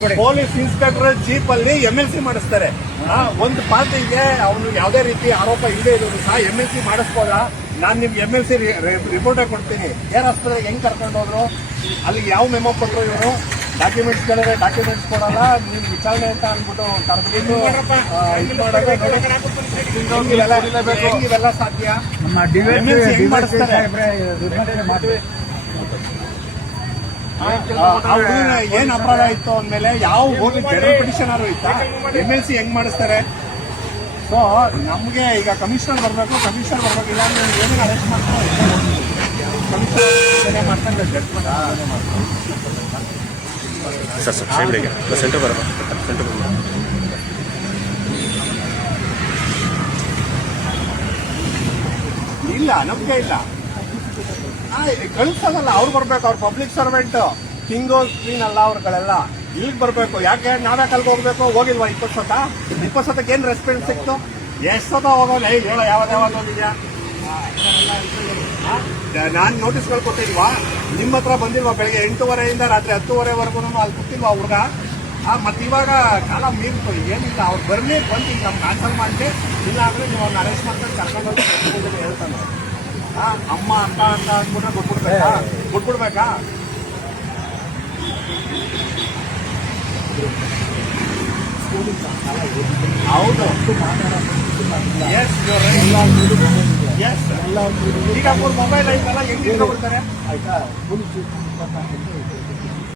Police inspector jeep ಅಲ್ಲಿ MLC ಮಾಡಿಸ್ತಾರೆ. ಒಂದು ಪಾರ್ಟಿಗೆ ಅವನು ಯಾವುದೇ ರೀತಿ ಆರೋಪ ಇಲ್ಲದೆ ಇರೋದು ಸಹ MLC ಮಾಡಿಸ್ಬೋದ? ನಾನು ನಿಮ್ಗೆ MLC ರಿಪೋರ್ಟ್ ಕೊಡ್ತೀನಿ. ಏರ್ ಆಸ್ಪತ್ರೆಗೆ ಹೆಂಗ್ ಕರ್ಕೊಂಡು ಹೋದ್ರು, ಅಲ್ಲಿ ಯಾವ ಮೆಮೊ ಕೊಟ್ಟರು ಇವರು, ಡಾಕ್ಯುಮೆಂಟ್ಸ್ ಗಳಿದ್ರೆ ಡಾಕ್ಯುಮೆಂಟ್ಸ್ ಕೊಡಲ್ಲ, ನಿಮ್ ವಿಚಾರಣೆ ಅಂತ ಅಂದ್ಬಿಟ್ಟು ಕರೆದ್ಬಿಟ್ಟು ಇವೆಲ್ಲ ಸಾಧ್ಯ? MLC ಮಾಡಿಸ್ತಾರೆ. ಏನ್ ಅಪರಾಧ ಇತ್ತು ಅಂದ್ಮೇಲೆ ಯಾವ ಹೋಗಿ ಫೆಡರಲ್ ಪಿಟಿಷನರ್ ಇತ್ತಾ MLC ಹೆಂಗ್ ಮಾಡಿಸ್ತಾರೆ? ಸೊ ನಮ್ಗೆ ಈಗ ಕಮಿಷನರ್ ಬರ್ಬೇಕು ಇಲ್ಲ ಅಂದ್ರೆ ಏನೇನು ಅರೆಸ್ಟ್ ಮಾಡ್ತಾರೆ ಕಮಿಷನರ್ ಮಾಡ್ತಾರೆ. ಇಲ್ಲ ನಂಬಿಕೆ ಇಲ್ಲ, ಕಳಿಸೋದಲ್ಲ, ಅವ್ರು ಬರ್ಬೇಕು. ಅವ್ರು ಪಬ್ಲಿಕ್ ಸರ್ವೆಂಟ್, ಕಿಂಗ್ ಕ್ವೀನ್ ಅಲ್ಲ ಅವ್ರುಗಳೆಲ್ಲ. ಇಲ್ಲಿಗೆ ಬರ್ಬೇಕು. ಯಾಕೆ ನಾವೇ ಕಲ್ಗೆ ಹೋಗ್ಬೇಕು? ಹೋಗಿಲ್ವಾ 20 ಸತಕ್ಕೆ ಏನ್ ರೆಸ್ಪಾನ್ಸ್ ಸಿಕ್ತು? ಎಷ್ಟು ಸತ ಹೋಗೋಲ್ಲ? ಹೇಳೋ ಯಾವ್ದು ಹೋಗಿದ್ಯಾ? ನಾನ್ ನೋಟಿಸ್ಗಳು ಕೊಟ್ಟಿಲ್ವಾ? ನಿಮ್ಮ ಹತ್ರ ಬಂದಿಲ್ವಾ? ಬೆಳಗ್ಗೆ 8:30 ರಾತ್ರಿ 10:30 ಅಲ್ಲಿ ಕೂತಿಲ್ವಾ ಹುಡುಗ? ಮತ್ತೆ ಇವಾಗ ಕಾಲ ಮೀರ್ತು. ಏನಿಲ್ಲ, ಅವ್ರು ಬರ್ಲಿ, ಬಂದು ಈಗ ನಮ್ಗೆ ಕ್ಯಾನ್ಸಲ್ ಮಾಡಿ, ಇಲ್ಲ ಅಂದ್ರೆ ನೀವು ಅವ್ರನ್ನ ಅರೆಸ್ಟ್ ಮಾಡ್ಕೊಂಡು ಕರ್ಕೊಂಡು ಹೇಳ್ತಾನೆ. ಅಮ್ಮ ಅಂತ ಅಂದ್ಬಿಟ್ರೆ ಬಿಟ್ಬಿಡ್ಬೇಕಾ? ಹೌದು, ಈಗ 3 ಮೊಬೈಲ್ ಐತಲ್ಲ, ಹೆಂಗ್ ಇಟ್ಕೊಬಿಡ್ತಾರೆ? ಆಯ್ತಾ?